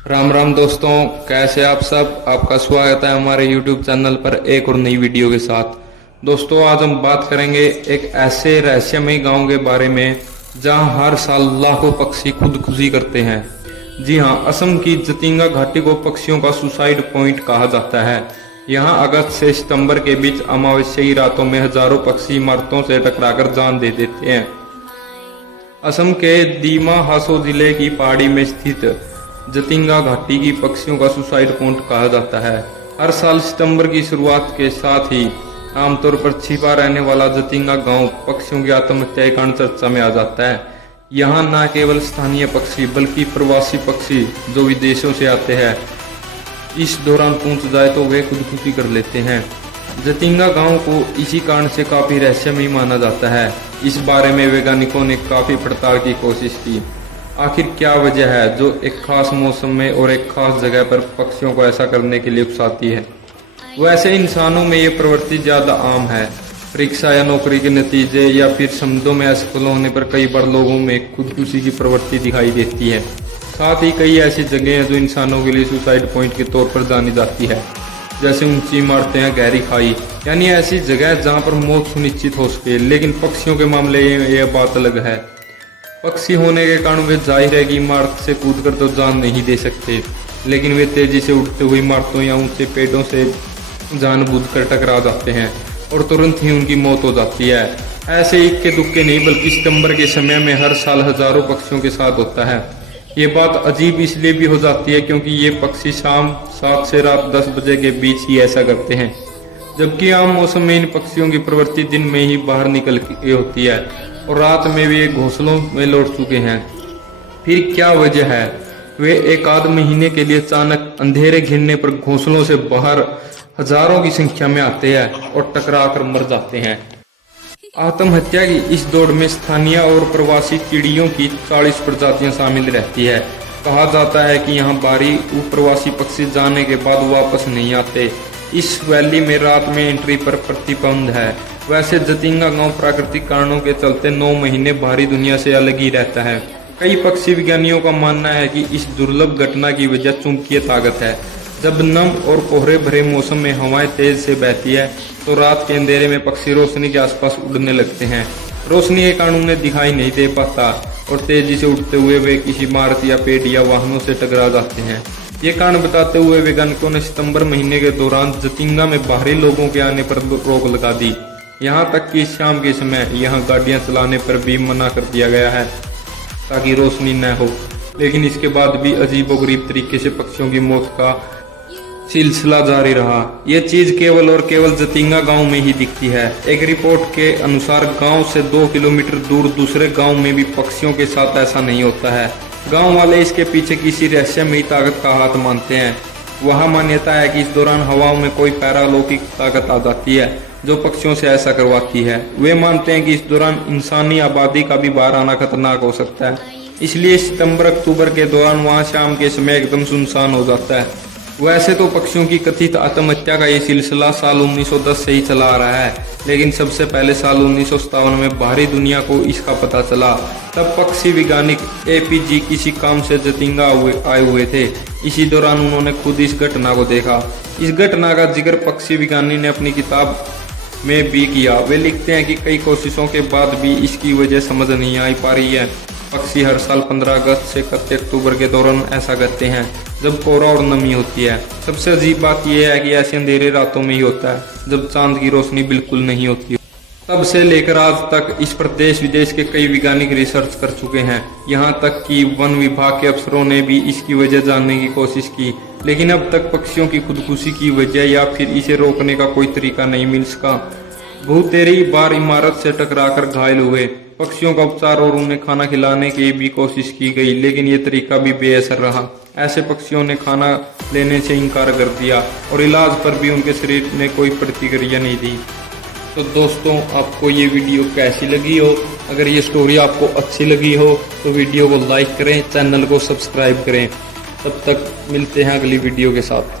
राम राम दोस्तों, कैसे आप सब। आपका स्वागत है हमारे YouTube चैनल पर एक और नई वीडियो के साथ। दोस्तों, आज हम बात करेंगे एक ऐसे रहस्यमय गांव के बारे में जहां हर साल लाखों पक्षी खुदकुशी करते हैं। जी हां, असम की जतिंगा घाटी को पक्षियों का सुसाइड पॉइंट कहा जाता है। यहां अगस्त से सितंबर के बीच अमावस्या रातों में हजारों पक्षी इमारतों से टकराकर जान दे देते हैं। असम के दीमा हासो जिले की पहाड़ी में स्थित जतिंगा घाटी की पक्षियों का सुसाइड पॉइंट कहा जाता है। हर साल सितंबर की शुरुआत के साथ ही आमतौर पर छिपा रहने वाला जतिंगा गांव पक्षियों की आत्महत्या के कारण चर्चा में आ जाता है। यहाँ न केवल स्थानीय पक्षी बल्कि प्रवासी पक्षी जो विदेशों से आते हैं इस दौरान पहुंच जाए तो वे खुदकुशी कर लेते हैं। जतिंगा गांव को इसी कारण से काफी रहस्यमय माना जाता है। इस बारे में वैज्ञानिकों ने काफी पड़ताल की कोशिश की। आखिर क्या वजह है जो एक खास मौसम में और एक खास जगह पर पक्षियों को ऐसा करने के लिए उकसाती है। वैसे इंसानों में ये प्रवृत्ति ज्यादा आम है। परीक्षा या नौकरी के नतीजे या फिर शब्दों में असफल होने पर कई बार लोगों में खुदकुशी की प्रवृत्ति दिखाई देती है। साथ ही कई ऐसी जगह हैं जो इंसानों के लिए सुसाइड पॉइंट के तौर पर जानी जाती है, जैसे ऊंची इमारतें या गहरी खाई, यानी ऐसी जगह जहां पर मौत सुनिश्चित हो सके। लेकिन पक्षियों के मामले में यह बात अलग है। पक्षी होने के कारण वे जाहिर है कि इमारत से कूदकर तो जान नहीं दे सकते, लेकिन वे तेजी से उड़ते हुए इमारतों या ऊंचे पेड़ों से जानबूझकर टकरा जाते हैं और तुरंत ही उनकी मौत हो जाती है। ऐसे इक्के दुक्के नहीं बल्कि सितंबर के समय में हर साल हजारों पक्षियों के साथ होता है। ये बात अजीब इसलिए भी हो जाती है क्योंकि ये पक्षी शाम 7 से रात 10 बजे के बीच ही ऐसा करते हैं, जबकि आम मौसम में इन पक्षियों की प्रवृत्ति दिन में ही बाहर निकल के होती है और रात में भी घोंसलों में लौट चुके हैं। फिर क्या वजह है? वे एक आध महीने के लिए अचानक अंधेरे घिरने पर घोंसलों से बाहर हजारों की संख्या में आते हैं और टकरा कर मर जाते हैं। आत्महत्या की इस दौड़ में स्थानीय और प्रवासी चिड़ियों की 40 प्रजातियां शामिल रहती है। कहा जाता है कि यहाँ बाहरी प्रवासी पक्षी जाने के बाद वापस नहीं आते। इस वैली में रात में एंट्री पर प्रतिबंध है। वैसे जतिंगा गांव प्राकृतिक कारणों के चलते 9 महीने बाहरी दुनिया से अलग ही रहता है। कई पक्षी विज्ञानियों का मानना है कि इस दुर्लभ घटना की वजह चुंबकीय ताकत है। जब नम और कोहरे भरे मौसम में हवाएं तेज से बहती है तो रात के अंधेरे में पक्षी रोशनी के आसपास उड़ने लगते हैं। रोशनी के कारण उन्हें दिखाई नहीं दे पाता और तेजी से उड़ते हुए वे किसी इमारत या पेड़ या वाहनों से टकरा जाते हैं। ये कारण बताते हुए वैज्ञानिकों ने सितंबर महीने के दौरान जतिंगा में बाहरी लोगों के आने पर रोक लगा दी। यहाँ तक कि शाम के समय यहाँ गाड़ियाँ चलाने पर भी मना कर दिया गया है ताकि रोशनी न हो। लेकिन इसके बाद भी अजीबोगरीब तरीके से पक्षियों की मौत का सिलसिला जारी रहा। यह चीज केवल और केवल जतिंगा गांव में ही दिखती है। एक रिपोर्ट के अनुसार गांव से 2 किलोमीटर दूर दूसरे गांव में भी पक्षियों के साथ ऐसा नहीं होता है। गांव वाले इसके पीछे किसी रहस्यमयी ताकत का हाथ मानते हैं। वहाँ मान्यता है कि इस दौरान हवाओं में कोई पैरालौकिक ताकत आ जाती है जो पक्षियों से ऐसा करवाती है। वे मानते हैं कि इस दौरान इंसानी आबादी का भी बाहर आना खतरनाक हो सकता है, इसलिए सितंबर अक्टूबर के दौरान वहाँ शाम के समय एकदम सुनसान हो जाता है। वैसे तो पक्षियों की कथित आत्महत्या का ये सिलसिला साल 1910 से ही चला आ रहा है, लेकिन सबसे पहले साल 1957 में बाहरी दुनिया को इसका पता चला। तब पक्षी वैज्ञानिक APG किसी काम से जतिंगा आए हुए थे। इसी दौरान उन्होंने खुद इस घटना को देखा। इस घटना का जिक्र पक्षी विज्ञानी ने अपनी किताब में भी किया। वे लिखते हैं कि कई कोशिशों के बाद भी इसकी वजह समझ नहीं आ पा रही है। पक्षी हर साल 15 अगस्त से 31 अक्टूबर के दौरान ऐसा करते हैं जब कोहरा और नमी होती है। सबसे अजीब बात यह है कि ऐसे अंधेरे रातों में ही होता है जब चांद की रोशनी बिल्कुल नहीं होती। तब से लेकर आज तक इस पर देश विदेश के कई वैज्ञानिक रिसर्च कर चुके हैं। यहाँ तक कि वन विभाग के अफसरों ने भी इसकी वजह जानने की कोशिश की, लेकिन अब तक पक्षियों की खुदकुशी की वजह या फिर इसे रोकने का कोई तरीका नहीं मिल सका। बहुतेरी बार इमारत से टकराकर घायल हुए पक्षियों का उपचार और उन्हें खाना खिलाने की भी कोशिश की गई, लेकिन ये तरीका भी बेअसर रहा। ऐसे पक्षियों ने खाना लेने से इनकार कर दिया और इलाज पर भी उनके शरीर ने कोई प्रतिक्रिया नहीं दी। तो दोस्तों, आपको ये वीडियो कैसी लगी हो? अगर ये स्टोरी आपको अच्छी लगी हो तो वीडियो को लाइक करें, चैनल को सब्सक्राइब करें। तब तक मिलते हैं अगली वीडियो के साथ।